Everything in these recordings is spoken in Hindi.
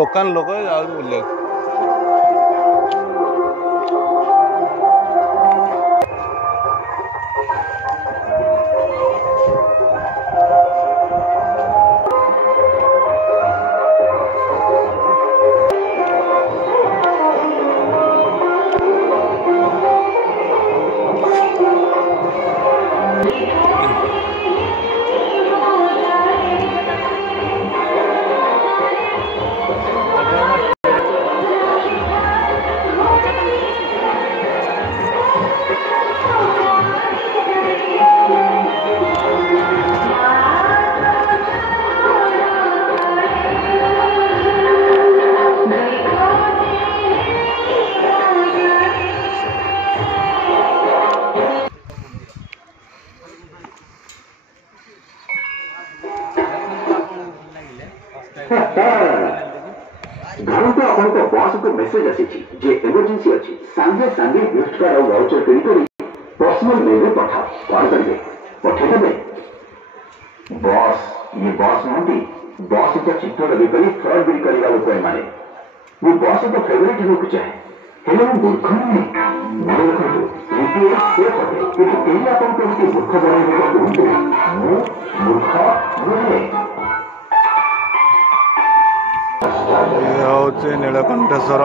दुकान लोक बुले ଧରନ୍ତୁ ଆପଣଙ୍କ ବସ୍କୁ ମେସେଜ ଆସିଛି ଯେ ଏମର୍ଜେନ୍ସି ଅଛି ସାଙ୍ଗେ ସାଙ୍ଗେ ଗିଫ୍ଟ କାର୍ଡ ଆଉ ଭାଉଚର କିଣି କରି ପର୍ସନାଲ ମେଲରେ ପଠାଅ କଣ କରିବେ ପଠେଇଦେବେ ବସ୍ ଇଏ ବସ୍ ନୁହନ୍ତି ବସ୍ ସହିତ ଚିତ୍ର ଲଗେଇ କରି ଫ୍ରଡ୍ ବିରି କରିବା ଲୋକ ଏମାନେ ମୁଁ ବସ୍ ସହିତ ଫେଭରେଟ ହେବାକୁ ଚାହେଁ ହେଲେ ମୁଁ ମୂର୍ଖ ନୁହେଁ ମନେ ରଖନ୍ତୁ ଗୋଟିଏ ସେ ପଟେ କିନ୍ତୁ କେହି ଆପଣଙ୍କୁ ଏମିତି ମୂର୍ଖ ବନେଇବାକୁ କୁହନ୍ତୁ ମୁଁ ମୂର୍ଖ ନୁହେଁ ये हूँ नीलकंठेश्वर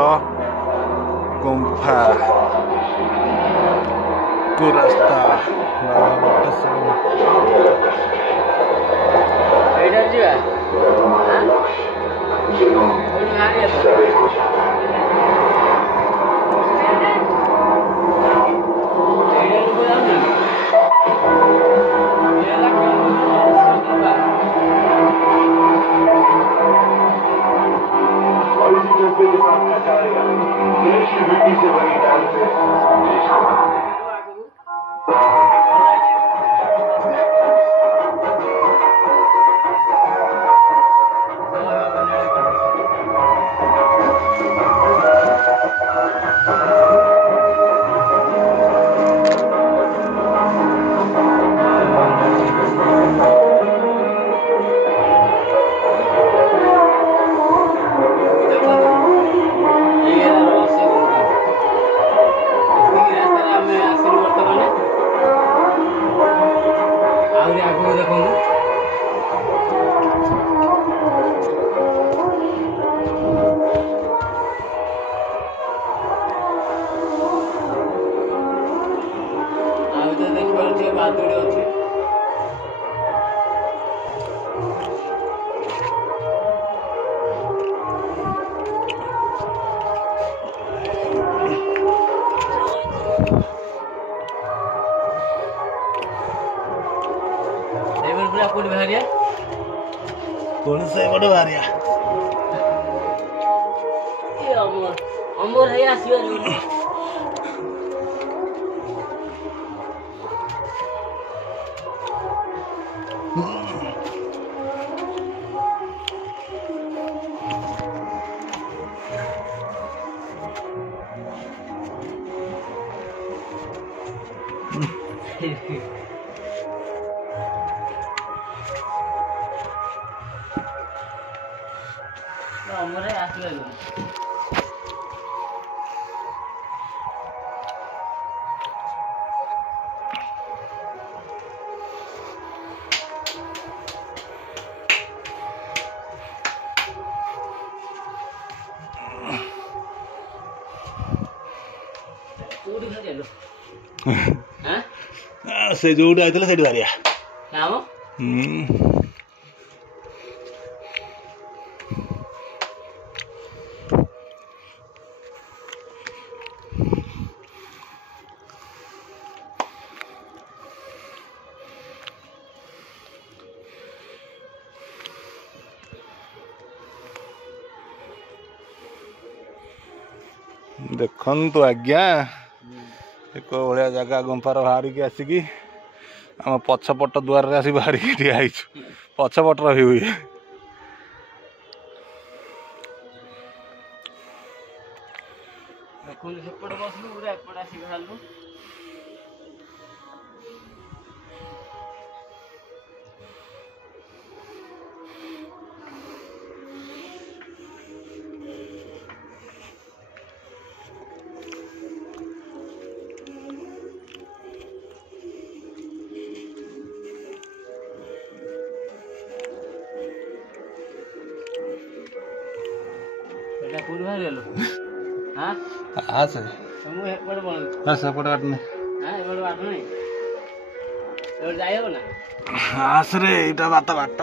गुंफा को रास्ता कौन से बड़े बारिया ये अमर अमर है आसिया अमर है आसिया से जो आइला से बारिया देखु आज्ञा एक भाया जगह गुंफार बाहरिकी आसिकी आम पछपट द्वार आसी बाहरिकी ठिया पछपट रही हुई କୋଉଠି ବାହାରିଗଲୁ? ହାଁ? ଆସେ ମୁଁ ଏପଟେ ପଳେଇବି। ସେପଟେ ବାଟ ନାହିଁ। ହାଁ ଏପଟେ ବାଟ ନାହିଁ। ଏପଟେ ଯାଇ ହବ ନା? ଆସରେ ଏଇଟା ବାଟ।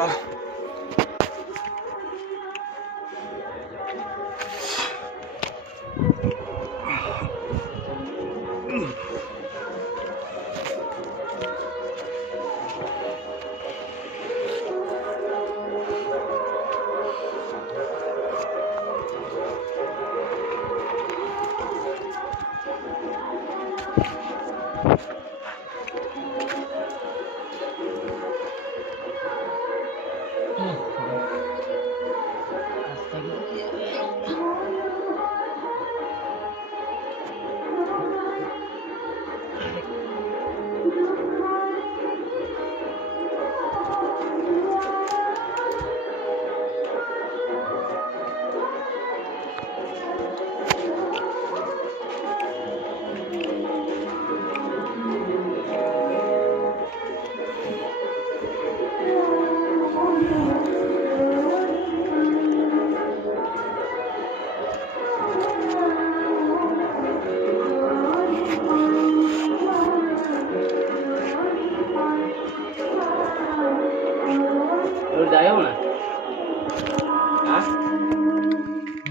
ଯାଇ ହବ ନା?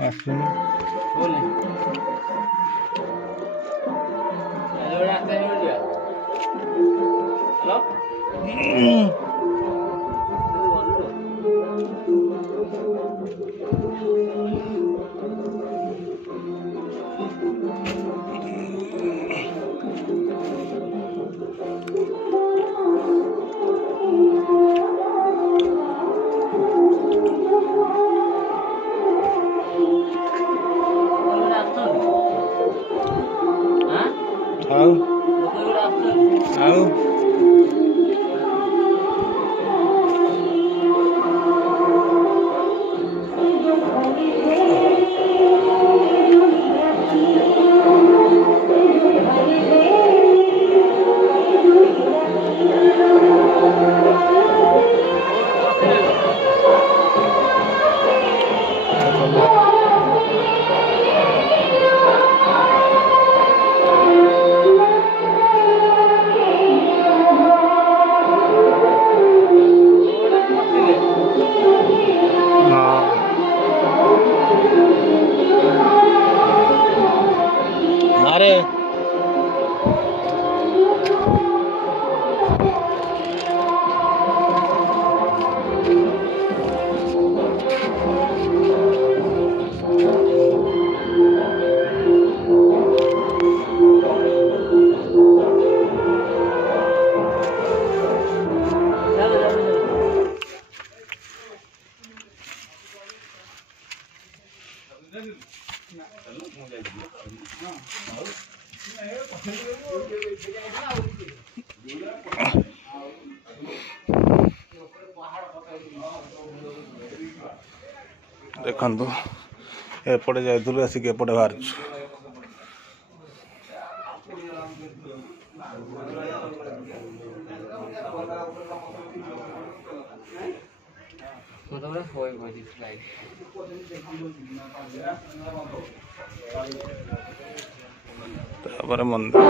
ଆସୁନି बोले हेलो आते हैं भैया हेलो ଆଉ अरे देखु एपटे जाइलु आसिक एपटे बाहर मंदिर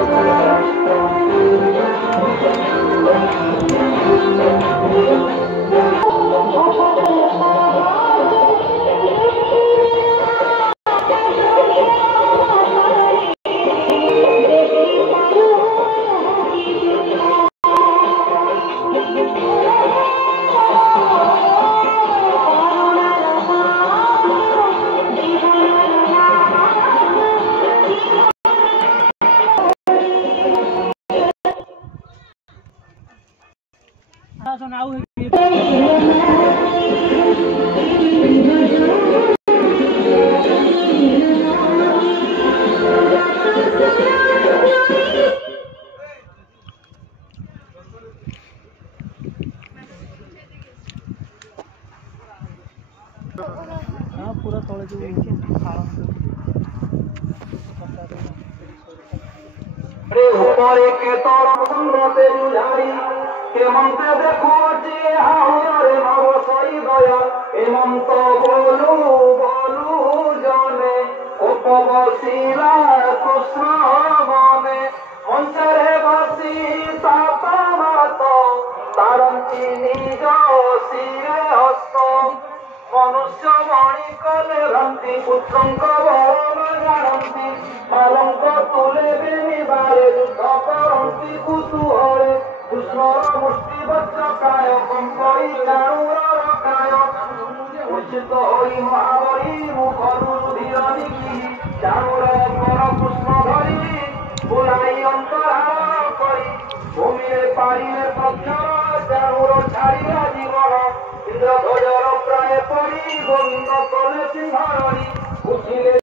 पूरा तले जो ऊपर के तरफ से जुझाई हेमंत देखो जे हाउरे नव सई दया हेमंत बोलू बोलू जने কৃষ্ণ মনে মঞ্চরে বসি তাতা মাত তারন্তি নিজ শিরে হস্ত মনুষ্য মণি কলে ভ্রান্তি পুত্রঙ্ক বরণ জানন্তি মালঙ্ক তুলে বেনিবারে যুদ্ধ করন্তি কুতুহলে কৃষ্ণর মুষ্টি বজ্রকায় কম্পরি চাণুর কায় উচিত হই মহাবলী মুখরু ধীর দিকি চাণুর কর কৃষ্ণ ধরি বুলাই অন্তরাল করি ভূমিরে পারিলে প্রক্ষর চাণুর ছাড়িয়া জীবন ইন্দ্র ধ্বজর প্রায় পরি গোবিন্দ কলে সিংহরি উঠিলে